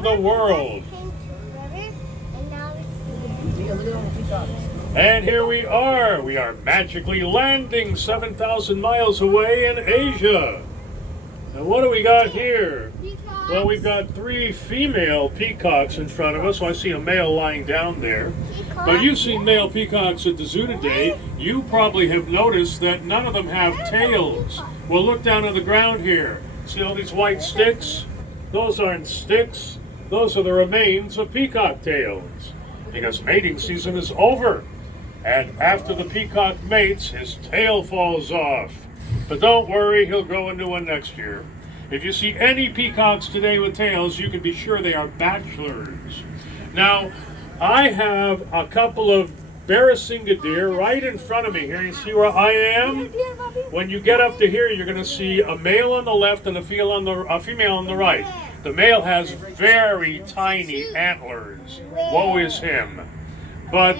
the world. And here we are. We are magically landing 7,000 miles away in Asia. And what do we got here? Well, we've got 3 female peacocks in front of us. So I see a male lying down there. But you've seen male peacocks at the zoo today. You probably have noticed that none of them have tails. Well, look down on the ground here. See all these white sticks? Those aren't sticks. Those are the remains of peacock tails. Because mating season is over. And after the peacock mates, his tail falls off. But don't worry, he'll grow a new one next year. If you see any peacocks today with tails, you can be sure they are bachelors. Now, I have a couple of Barasinga deer right in front of me here. You see where I am? When you get up to here, you're going to see a male on the left and a female on the right. The male has very tiny antlers. Woe is him. But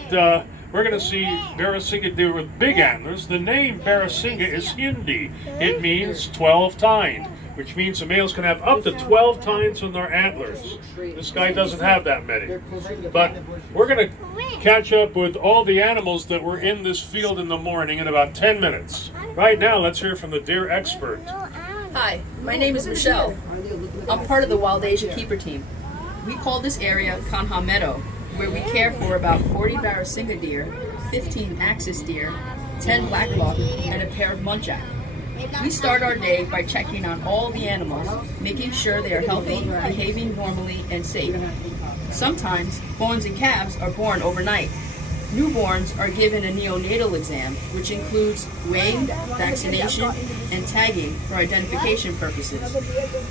we're going to see Barasinga deer with big antlers. The name Barasinga is Hindi. It means 12 tined, which means the males can have up to 12 tines on their antlers. This guy doesn't have that many. But we're going to catch up with all the animals that were in this field in the morning in about 10 minutes. Right now, let's hear from the deer expert. Hi, my name is Michelle. I'm part of the Wild Asia Keeper team. We call this area Kanha Meadow, where we care for about 40 Barasinga deer, 15 axis deer, 10 blacklock, and a pair of muntjac. We start our day by checking on all the animals, making sure they are healthy, behaving normally, and safe. Sometimes, fawns and calves are born overnight. Newborns are given a neonatal exam, which includes weighing, vaccination, and tagging for identification purposes.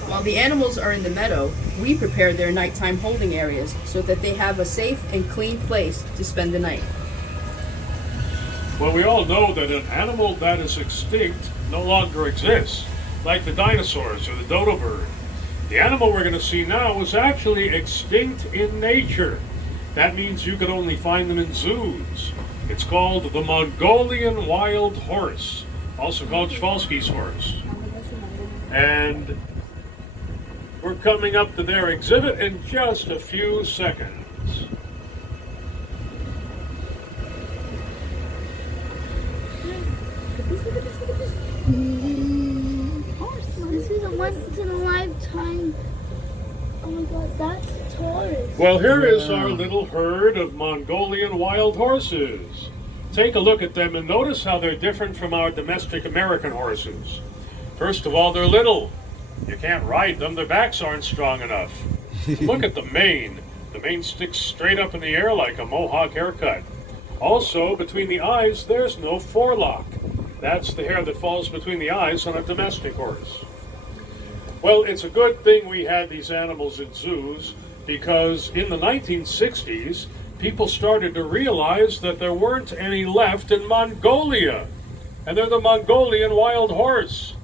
While the animals are in the meadow, we prepare their nighttime holding areas so that they have a safe and clean place to spend the night. Well, we all know that an animal that is extinct no longer exists, like the dinosaurs or the dodo bird. The animal we're going to see now was actually extinct in nature. That means you could only find them in zoos. It's called the Mongolian wild horse, also called Przewalski's horse. And we're coming up to their exhibit in just a few seconds. This is a once in a lifetime. Oh my god, that's Taurus. Well, here is our little herd of Mongolian wild horses. Take a look at them and notice how they're different from our domestic American horses. First of all, they're little. You can't ride them, their backs aren't strong enough. Look at the mane. The mane sticks straight up in the air like a mohawk haircut. Also, between the eyes, there's no forelock. That's the hair that falls between the eyes on a domestic horse. Well, it's a good thing we had these animals in zoos, because in the 1960s, people started to realize that there weren't any left in Mongolia. And they're the Mongolian wild horse.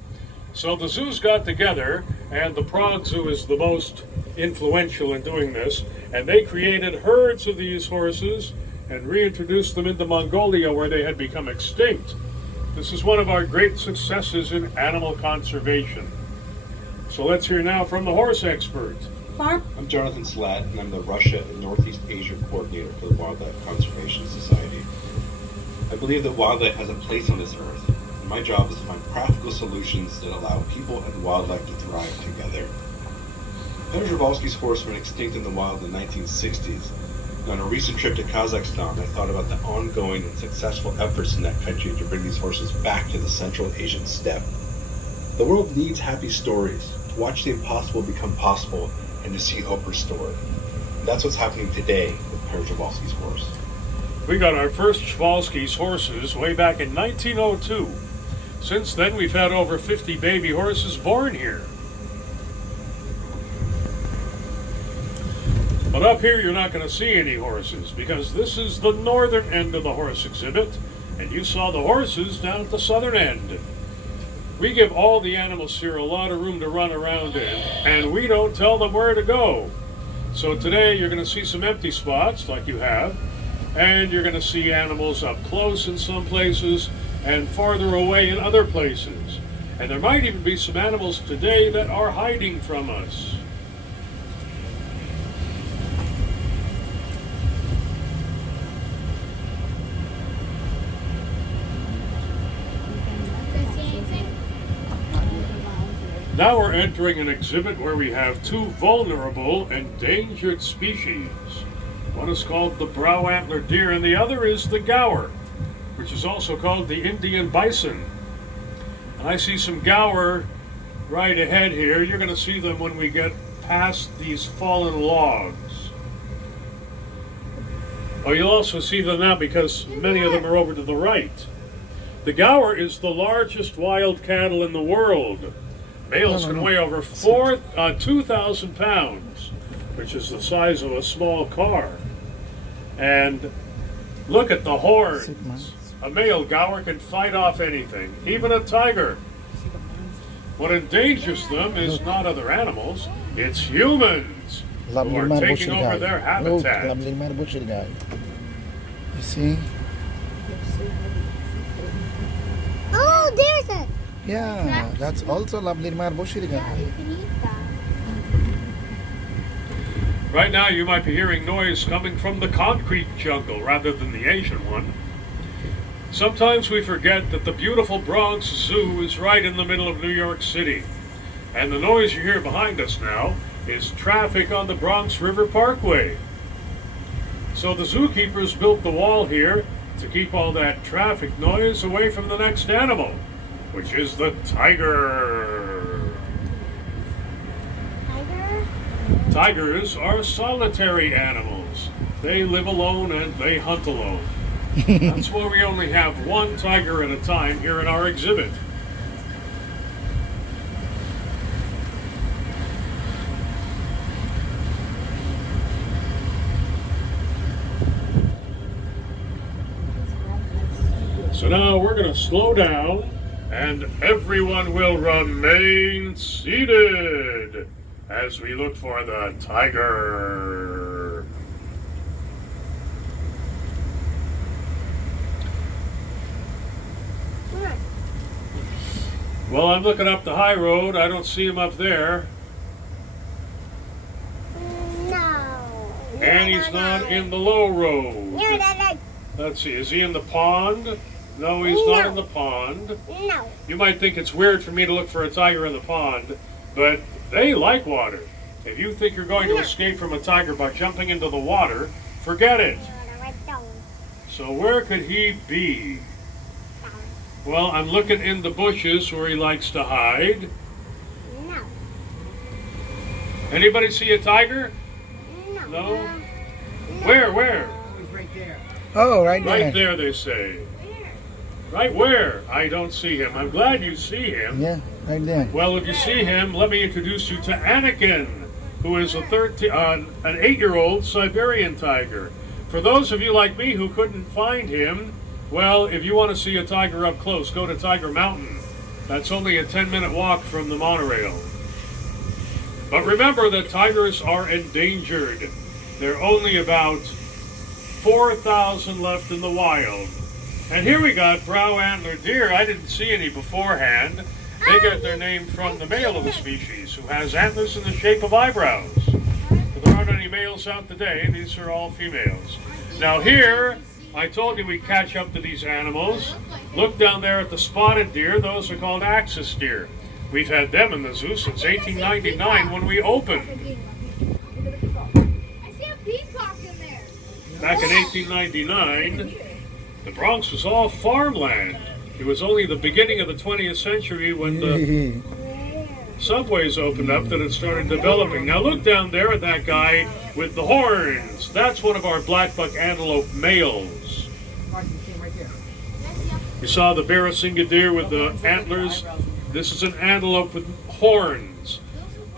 So the zoos got together, and the Prague Zoo is the most influential in doing this, and they created herds of these horses and reintroduced them into Mongolia, where they had become extinct. This is one of our great successes in animal conservation. So let's hear now from the horse expert. I'm Jonathan Slatt, and I'm the Russia and Northeast Asia coordinator for the Wildlife Conservation Society. I believe that wildlife has a place on this earth, and my job is to find practical solutions that allow people and wildlife to thrive together. Przewalski's horse went extinct in the wild in the 1960s, and on a recent trip to Kazakhstan, I thought about the ongoing and successful efforts in that country to bring these horses back to the Central Asian steppe. The world needs happy stories, to watch the impossible become possible, and to see hope restored. That's what's happening today with Przewalski's horse. We got our first Przewalski's horses way back in 1902. Since then, we've had over 50 baby horses born here. But up here, you're not going to see any horses, because this is the northern end of the horse exhibit, and you saw the horses down at the southern end. We give all the animals here a lot of room to run around in, and we don't tell them where to go. So today you're going to see some empty spots like you have, and you're going to see animals up close in some places and farther away in other places. And there might even be some animals today that are hiding from us. Now we're entering an exhibit where we have two vulnerable, endangered species. One is called the brow antler deer and the other is the gaur, which is also called the Indian bison. And I see some gaur right ahead here. You're going to see them when we get past these fallen logs. Oh, you'll also see them now because many of them are over to the right. The gaur is the largest wild cattle in the world. Males can weigh over 2,000 pounds, which is the size of a small car. And look at the horns. A male gaur can fight off anything, even a tiger. What endangers them is not other animals, it's humans who are taking over their habitat. You see? Oh, there's it. Yeah, that's also lovely. Yeah, you can eat that. Right now you might be hearing noise coming from the concrete jungle rather than the Asian one. Sometimes we forget that the beautiful Bronx Zoo is right in the middle of New York City. And the noise you hear behind us now is traffic on the Bronx River Parkway. So the zookeepers built the wall here to keep all that traffic noise away from the next animal, which is the tiger. Tiger? Tigers are solitary animals. They live alone and they hunt alone. That's why we only have one tiger at a time here in our exhibit. So now we're going to slow down and everyone will remain seated as we look for the tiger. Well, I'm looking up the high road. I don't see him up there. No. And he's not in the low road. Let's see, is he in the pond? No, he's not in the pond. No. You might think it's weird for me to look for a tiger in the pond, but they like water. If you think you're going to escape from a tiger by jumping into the water, forget it. So where could he be? Well, I'm looking in the bushes where he likes to hide. No. Anybody see a tiger? No. No? Where? Oh, right there. Right there, they say. Right where? I don't see him. I'm glad you see him. Yeah, right there. Well, if you see him, let me introduce you to Anakin, who is an 8-year-old Siberian tiger. For those of you like me who couldn't find him, well, if you want to see a tiger up close, go to Tiger Mountain. That's only a 10-minute walk from the monorail. But remember that tigers are endangered. There are only about 4,000 left in the wild. And here we got brow antler deer. I didn't see any beforehand. They get their name from the male of the species, who has antlers in the shape of eyebrows. But there aren't any males out today. These are all females. Now here, I told you we'd catch up to these animals. Look down there at the spotted deer. Those are called axis deer. We've had them in the zoo since 1899 when we opened. I see a peacock in there. Back in 1899, the Bronx was all farmland. It was only the beginning of the 20th century when the subways opened up that it started developing. Now look down there at that guy with the horns. That's one of our blackbuck antelope males. You saw the Barasinga deer with the antlers. This is an antelope with horns.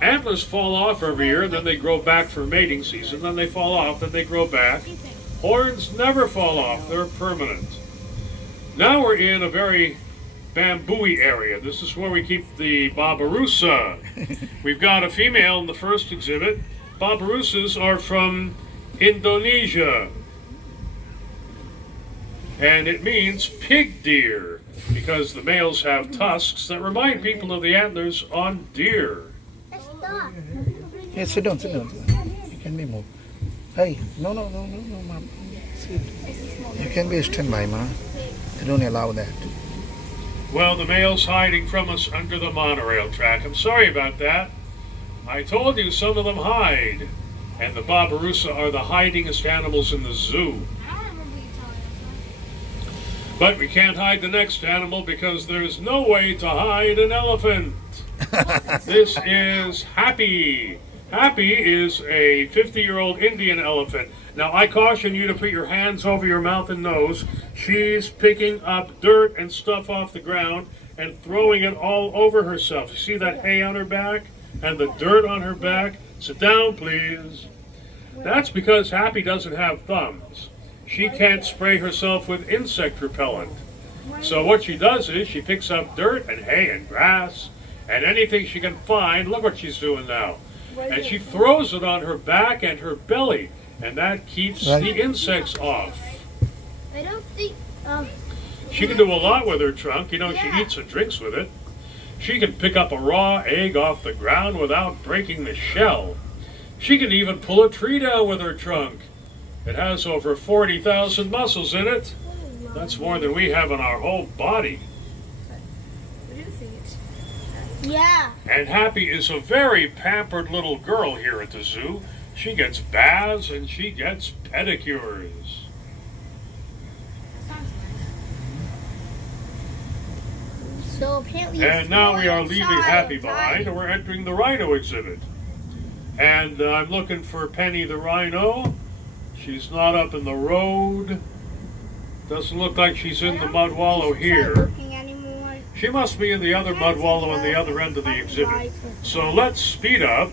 Antlers fall off every year, then they grow back for mating season, then they fall off, then they grow back. Horns never fall off, they're permanent. Now we're in a very bamboo-y area. This is where we keep the Barbaroussa. We've got a female in the first exhibit. Barbaroussas are from Indonesia. And it means pig deer, because the males have tusks that remind people of the antlers on deer. Yeah, sit down. You can be moved. Hey, no, ma'am. Sit. You can be stand by, ma. They don't allow that. Well, the male's hiding from us under the monorail track. I'm sorry about that. I told you some of them hide. And the Barbaroussa are the hidingest animals in the zoo. But we can't hide the next animal because there's no way to hide an elephant. This is Happy. Happy is a 50-year-old Indian elephant. Now, I caution you to put your hands over your mouth and nose. She's picking up dirt and stuff off the ground and throwing it all over herself. You see that hay on her back and the dirt on her back? Sit down, please. That's because Happy doesn't have thumbs. She can't spray herself with insect repellent. So what she does is she picks up dirt and hay and grass and anything she can find. Look what she's doing now. And she throws it on her back and her belly. And that keeps the insects off. I don't think... She can do a lot with her trunk. You know, she eats and drinks with it. She can pick up a raw egg off the ground without breaking the shell. She can even pull a tree down with her trunk. It has over 40,000 muscles in it. That's more than we have in our whole body. Yeah. And Happy is a very pampered little girl here at the zoo. She gets baths and she gets pedicures. So apparently And now we are leaving Happy behind and we're entering the rhino exhibit. And I'm looking for Penny the rhino. She's not up in the road. Doesn't look like she's in the mud wallow here. She must be in the other mud wallow on the other end of the exhibit. So let's speed up.